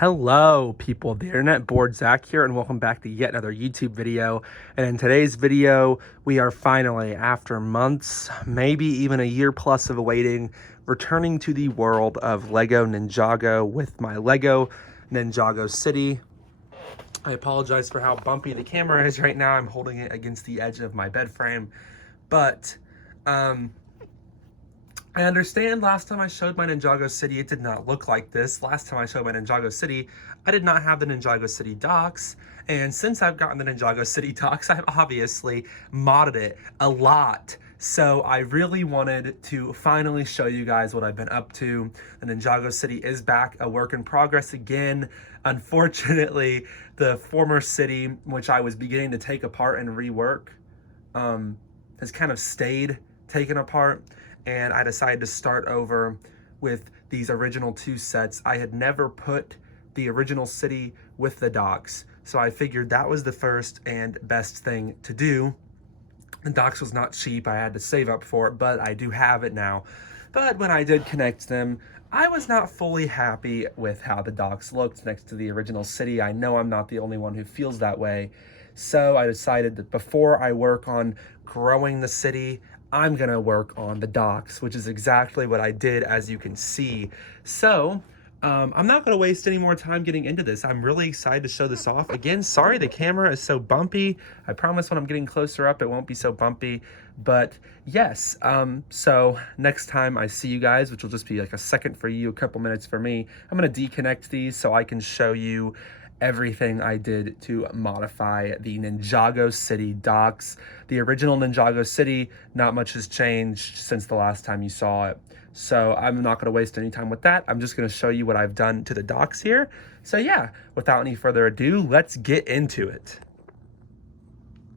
Hello people, the internet board Zach here, and welcome back to yet another YouTube video. And in today's video, we are finally, after months, maybe even a year plus of waiting, returning to the world of Lego Ninjago with my Lego Ninjago City. I apologize for how bumpy the camera is right now. I'm holding it against the edge of my bed frame, but I understand last time I showed my Ninjago City, it did not look like this. Last time I showed my Ninjago City, I did not have the Ninjago City docks. And since I've gotten the Ninjago City docks, I've obviously modded it a lot. So I really wanted to finally show you guys what I've been up to. The Ninjago City is back, a work in progress again. Unfortunately, the former city, which I was beginning to take apart and rework, has kind of stayed taken apart. And I decided to start over with these original two sets. I had never put the original city with the docks, so I figured that was the first and best thing to do. The docks was not cheap, I had to save up for it, but I do have it now. But when I did connect them, I was not fully happy with how the docks looked next to the original city. I know I'm not the only one who feels that way. So I decided that before I work on growing the city, I'm gonna work on the docks, which is exactly what I did, as you can see. So I'm not gonna waste any more time getting into this. I'm really excited to show this off. Again, sorry the camera is so bumpy. I promise when I'm getting closer up, it won't be so bumpy. But yes, so next time I see you guys, which will just be like a second for you, a couple minutes for me, I'm gonna deconnect these so I can show you everything I did to modify the Ninjago City docks. The original Ninjago City, not much has changed since the last time you saw it. So I'm not gonna waste any time with that. I'm just gonna show you what I've done to the docks here. So yeah, without any further ado, let's get into it.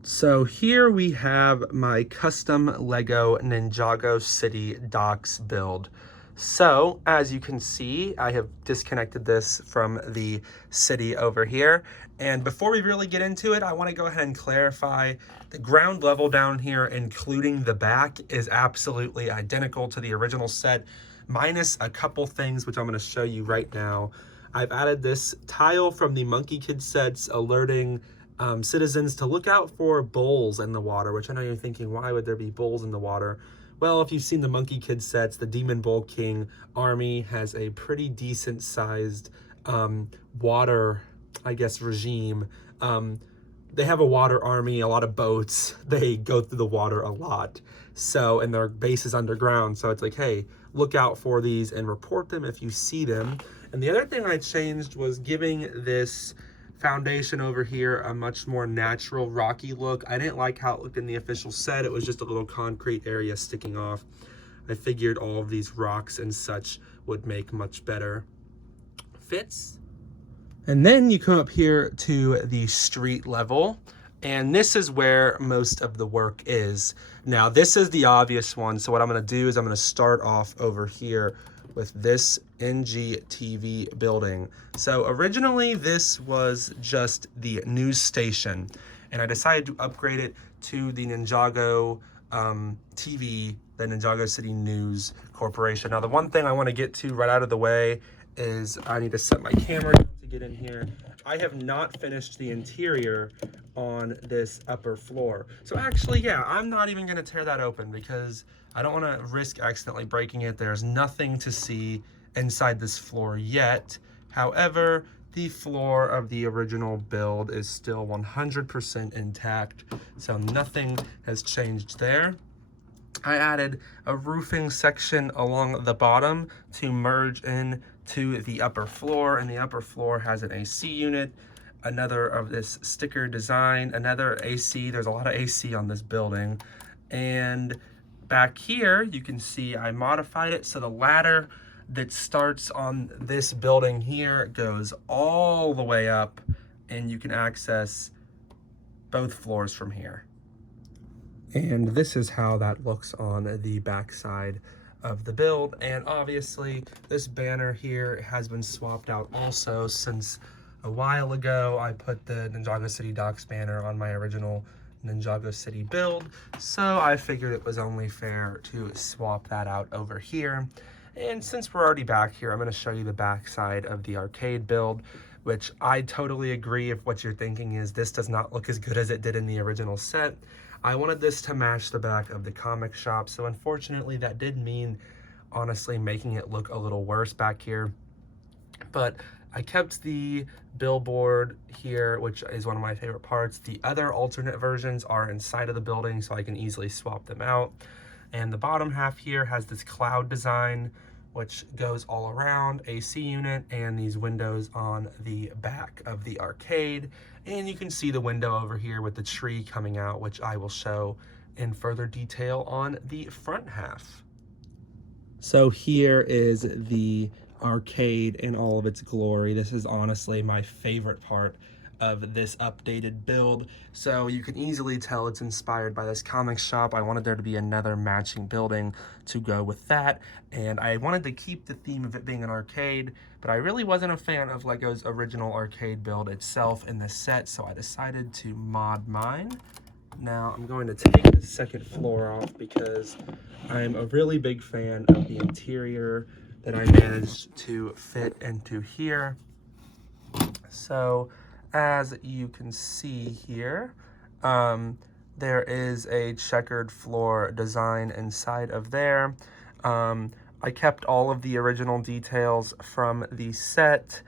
So here we have my custom Lego Ninjago City docks build. So as you can see, I have disconnected this from the city over here. And before we really get into it, I want to go ahead and clarify the ground level down here, including the back, is absolutely identical to the original set, minus a couple things, which I'm going to show you right now. I've added this tile from the Monkey Kid sets alerting citizens to look out for bulls in the water, which I know you're thinking, why would there be bulls in the water? Well, if you've seen the Monkey Kid sets, the Demon Bull King army has a pretty decent sized water, I guess, regime. They have a water army, a lot of boats. They go through the water a lot. So, and their base is underground. So it's like, hey, look out for these and report them if you see them. And the other thing I changed was giving this foundation over here a much more natural rocky look. I didn't like how it looked in the official set. It was just a little concrete area sticking off. I figured all of these rocks and such would make much better fits. And then you come up here to the street level, and this is where most of the work is. Now this is the obvious one, so what I'm going to do is I'm going to start off over here with this NGTV building. So originally this was just the news station, and I decided to upgrade it to the Ninjago TV, the Ninjago City News Corporation. Now the one thing I want to get to right out of the way is I need to set my camera down to get in here. I have not finished the interior on this upper floor. So actually, yeah, I'm not even gonna tear that open because I don't wanna risk accidentally breaking it. There's nothing to see inside this floor yet. However, the floor of the original build is still 100% intact, so nothing has changed there. I added a roofing section along the bottom to merge in to the upper floor, and the upper floor has an AC unit, another of this sticker design, another AC. There's a lot of AC on this building. And back here, you can see I modified it so the ladder that starts on this building here goes all the way up, and you can access both floors from here. And this is how that looks on the back side of the build. And obviously this banner here has been swapped out also, since a while ago I put the Ninjago City Docks banner on my original Ninjago City build. So I figured it was only fair to swap that out over here. And since we're already back here, I'm going to show you the back side of the arcade build, which I totally agree if what you're thinking is this does not look as good as it did in the original set. I wanted this to match the back of the comic shop, so unfortunately that did mean, honestly, making it look a little worse back here. But I kept the billboard here, which is one of my favorite parts. The other alternate versions are inside of the building, so I can easily swap them out. And the bottom half here has this cloud design, which goes all around, AC unit, and these windows on the back of the arcade. And you can see the window over here with the tree coming out, which I will show in further detail on the front half. So here is the arcade in all of its glory. This is honestly my favorite part of this updated build. So you can easily tell it's inspired by this comic shop. I wanted there to be another matching building to go with that. And I wanted to keep the theme of it being an arcade, but I really wasn't a fan of Lego's original arcade build itself in this set, so I decided to mod mine. Now I'm going to take the second floor off because I'm a really big fan of the interior that I managed to fit into here. So as you can see here, there is a checkered floor design inside of there. I kept all of the original details from the set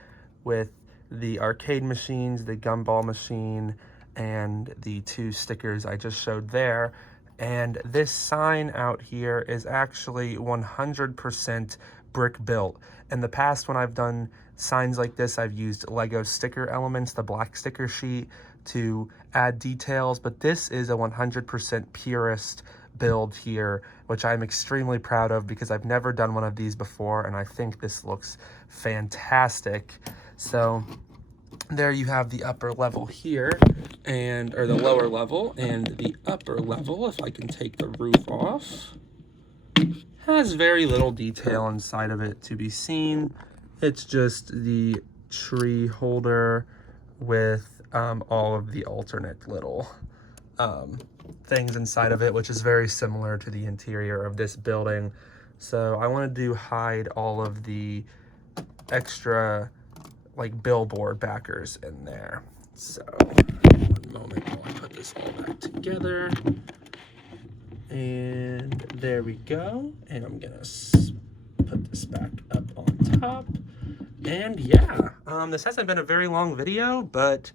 with the arcade machines, the gumball machine, and the two stickers I just showed there. And this sign out here is actually 100% brick built. In the past, when I've done signs like this, I've used Lego sticker elements, the black sticker sheet, to add details, but this is a 100% purist build here, which I'm extremely proud of because I've never done one of these before, and I think this looks fantastic. So there you have the upper level here, or the lower level, and the upper level, if I can take the roof off, has very little detail inside of it to be seen. It's just the tree holder with all of the alternate little things inside of it, which is very similar to the interior of this building. So I wanted to hide all of the extra like billboard backers in there. So one moment while I put this all back together. And there we go. And I'm gonna put this back up on top. And yeah, this hasn't been a very long video, but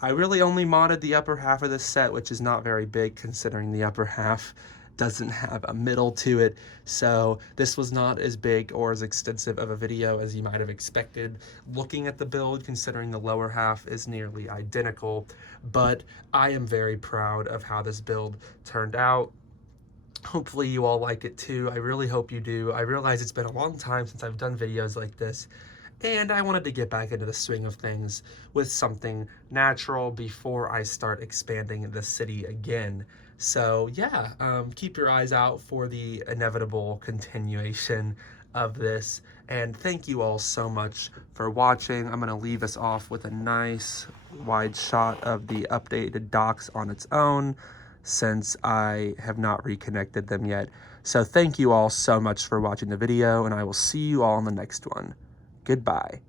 I really only modded the upper half of this set, which is not very big considering the upper half doesn't have a middle to it. So this was not as big or as extensive of a video as you might have expected looking at the build, considering the lower half is nearly identical. But I am very proud of how this build turned out. Hopefully you all like it too. I really hope you do. I realize it's been a long time since I've done videos like this, and I wanted to get back into the swing of things with something natural before I start expanding the city again. So yeah, keep your eyes out for the inevitable continuation of this. And thank you all so much for watching. I'm gonna leave us off with a nice wide shot of the updated docks on its own, since I have not reconnected them yet. So thank you all so much for watching the video, and I will see you all in the next one. Goodbye.